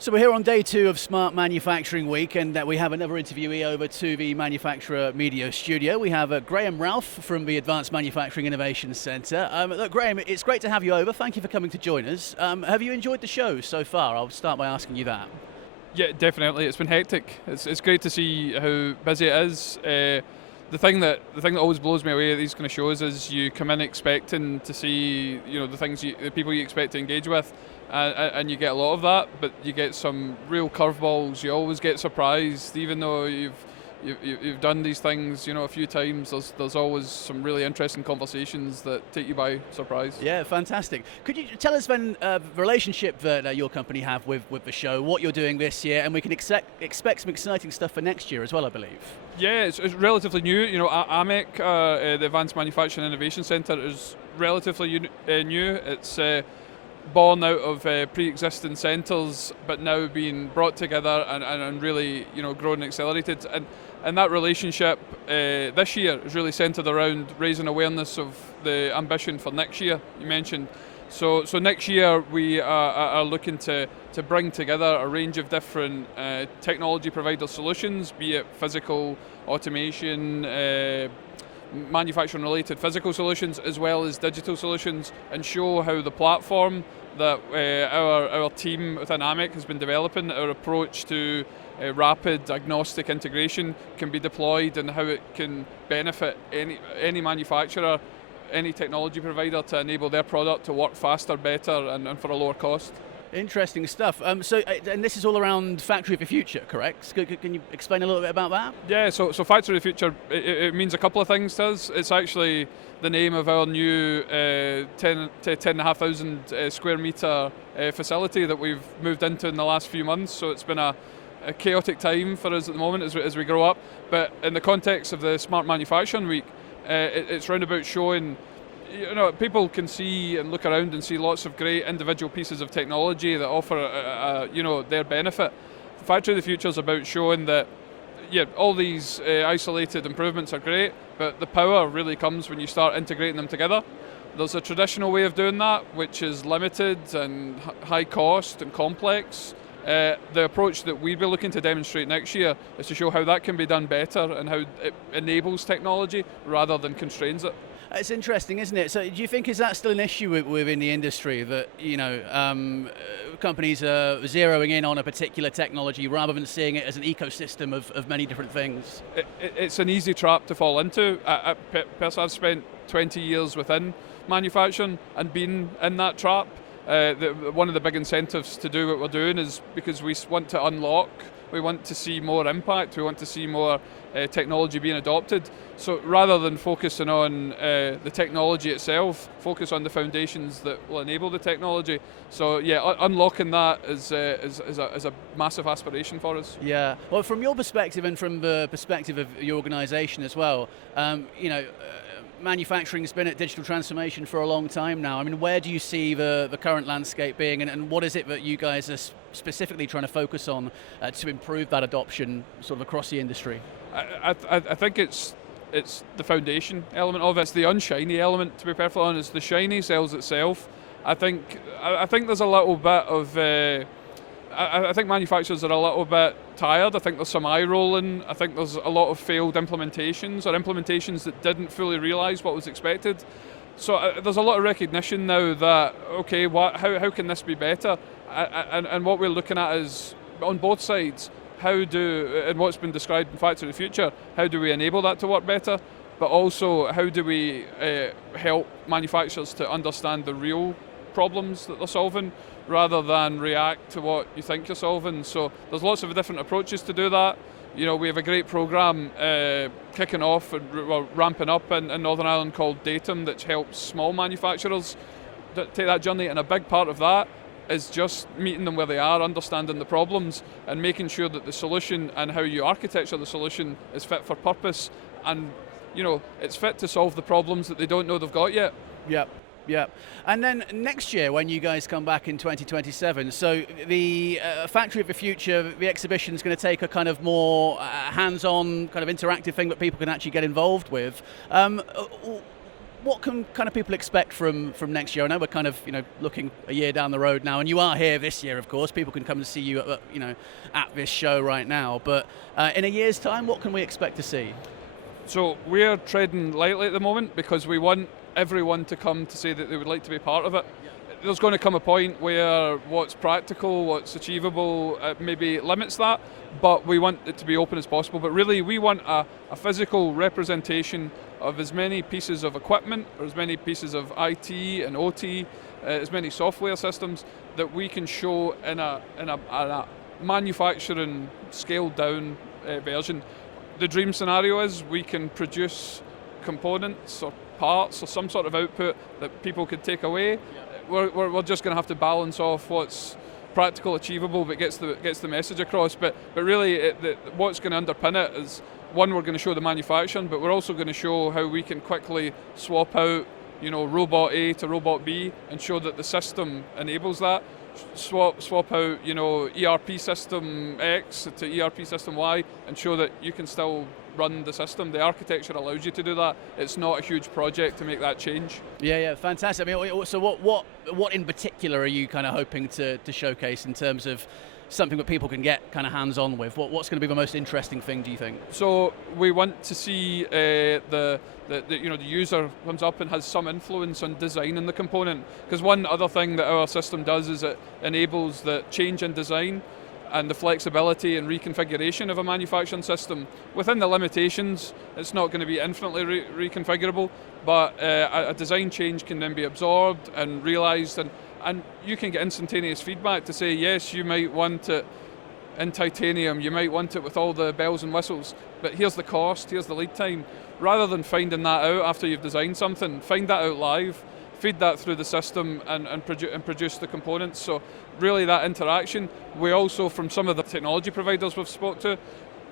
So we're here on day 2 of Smart Manufacturing Week, and we have another interviewee over to the Manufacturer Media Studio. We have Graeme Ralph from the Advanced Manufacturing Innovation Centre. Look, Graeme, it's great to have you over. Thank you for coming to join us. Have you enjoyed the show so far? I'll start by asking you that. Yeah, definitely. It's been hectic. It's great to see how busy it is. The thing that always blows me away at these kind of shows is you come in expecting to see the people you expect to engage with, and you get a lot of that, but you get some real curveballs. You always get surprised, even though you've done these things a few times. There's always some really interesting conversations that take you by surprise. Yeah, fantastic. Could you tell us then the relationship that your company have with the show, what you're doing this year, and we can expect some exciting stuff for next year as well, I believe. Yeah, it's relatively new. AMIC, the Advanced Manufacturing Innovation Centre, is relatively new. It's born out of pre-existing centres, but now being brought together and really grown and accelerated. And that relationship this year is really centred around raising awareness of the ambition for next year, you mentioned. So next year we are looking to bring together a range of different technology provider solutions, be it physical, automation, manufacturing related physical solutions, as well as digital solutions, and show how the platform that our team within AMIC has been developing, our approach to rapid agnostic integration, can be deployed, and how it can benefit any manufacturer, any technology provider, to enable their product to work faster, better, and for a lower cost. Interesting stuff. And this is all around Factory of the Future, correct? Can you explain a little bit about that? Yeah, so Factory of the Future, it means a couple of things to us. It's actually the name of our new 10,500 square metre facility that we've moved into in the last few months. So it's been a chaotic time for us at the moment as we grow up. But in the context of the Smart Manufacturing Week, it's round about showing, people can see and look around and see lots of great individual pieces of technology that offer, their benefit. Factory of the Future is about showing that, all these isolated improvements are great, but the power really comes when you start integrating them together. There's a traditional way of doing that, which is limited and high cost and complex. The approach that we'll be looking to demonstrate next year is to show how that can be done better and how it enables technology rather than constrains it. It's interesting, isn't it? So do you think, is that still an issue within the industry, that companies are zeroing in on a particular technology rather than seeing it as an ecosystem of many different things? It's an easy trap to fall into. Personally, I've spent 20 years within manufacturing and been in that trap. One of the big incentives to do what we're doing is because we want to unlock, we want to see more impact, we want to see more technology being adopted. So rather than focusing on the technology itself, focus on the foundations that will enable the technology. So unlocking that is a massive aspiration for us. Yeah. Well, from your perspective and from the perspective of your organisation as well, manufacturing's been at digital transformation for a long time now. I mean, where do you see the current landscape being, and what is it that you guys are specifically trying to focus on to improve that adoption sort of across the industry? I think it's the foundation element of it. It's the unshiny element, to be perfectly honest. The shiny sells itself. I think there's a little bit of I think manufacturers are a little bit tired. I think there's some eye rolling. I think there's a lot of failed implementations, or implementations that didn't fully realise what was expected. So there's a lot of recognition now that, okay, how can this be better? And what we're looking at is, on both sides, and what's been described in Factory of the Future, how do we enable that to work better? But also, how do we help manufacturers to understand the real problems that they're solving, rather than react to what you think you're solving? So there's lots of different approaches to do that. We have a great programme kicking off and ramping up in Northern Ireland called Datum, that helps small manufacturers take that journey, and a big part of that is just meeting them where they are, understanding the problems, and making sure that the solution and how you architecture the solution is fit for purpose, and it's fit to solve the problems that they don't know they've got yet. Yep. Yeah. And then next year, when you guys come back in 2027, so the Factory of the Future, the exhibition is going to take a kind of more hands-on, kind of interactive thing that people can actually get involved with. what can kind of people expect from next year? I know we're kind of looking a year down the road now, and you are here this year, of course. People can come and see you at this show right now. But in a year's time, what can we expect to see? So we're treading lightly at the moment because we want everyone to come to say that they would like to be part of it. There's going to come a point where what's practical, what's achievable, maybe limits that, but we want it to be open as possible. But really, we want a physical representation of as many pieces of equipment, or as many pieces of IT and OT, as many software systems that we can show in a manufacturing scaled down version. The dream scenario is we can produce components or parts or some sort of output that people could take away. We're just going to have to balance off what's practical, achievable, but gets the message across. But really, what's going to underpin it is, one, we're going to show the manufacturing, but we're also going to show how we can quickly swap out, robot A to robot B, and show that the system enables that. Swap out, ERP system X to ERP system Y, and show that you can still run the system. The architecture allows you to do that. It's not a huge project to make that change. Yeah, fantastic. I mean, so what in particular are you kind of hoping to showcase in terms of something that people can get kind of hands-on with? What's going to be the most interesting thing, do you think? So we want to see the user comes up and has some influence on designing the component. Because one other thing that our system does is it enables the change in design and the flexibility and reconfiguration of a manufacturing system. Within the limitations, it's not going to be infinitely reconfigurable, but a design change can then be absorbed and realised, and you can get instantaneous feedback to say, yes, you might want it in titanium, you might want it with all the bells and whistles, but here's the cost, here's the lead time. Rather than finding that out after you've designed something, find that out live, feed that through the system and produce the components. So really that interaction. We also, from some of the technology providers we've spoke to,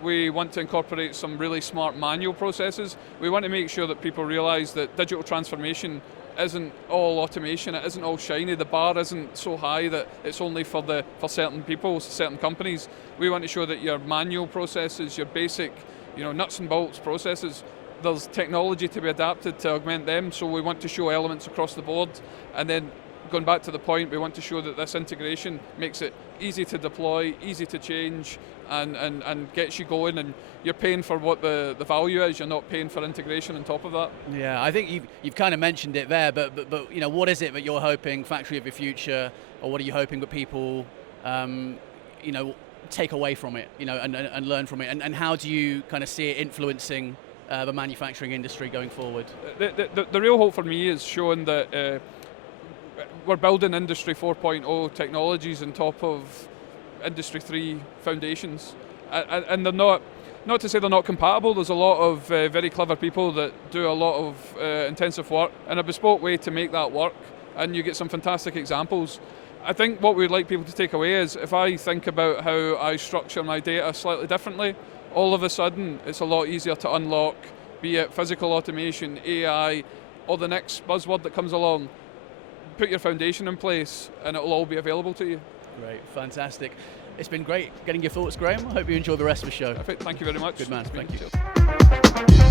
we want to incorporate some really smart manual processes. We want to make sure that people realise that digital transformation isn't all automation, it isn't all shiny, the bar isn't so high that it's only for certain people, certain companies. We want to show that your manual processes, your basic nuts and bolts processes, there's technology to be adapted to augment them, so we want to show elements across the board. And then going back to the point, we want to show that this integration makes it easy to deploy, easy to change, and gets you going, and you're paying for what the value is, you're not paying for integration on top of that. Yeah, I think you've kind of mentioned it there, but what is it that you're hoping Factory of the Future, or what are you hoping that people take away from it, and learn from it, and how do you kind of see it influencing the manufacturing industry going forward? The real hope for me is showing that we're building Industry 4.0 technologies on top of Industry 3 foundations, and they're not to say they're not compatible. There's a lot of very clever people that do a lot of intensive work in a bespoke way to make that work, and you get some fantastic examples. I think what we'd like people to take away is, if I think about how I structure my data slightly differently, all of a sudden it's a lot easier to unlock, be it physical automation, AI, or the next buzzword that comes along. Put your foundation in place and it'll all be available to you. Great, fantastic. It's been great getting your thoughts, Graeme. I hope you enjoy the rest of the show. Perfect, thank you very much. Good man, thank you.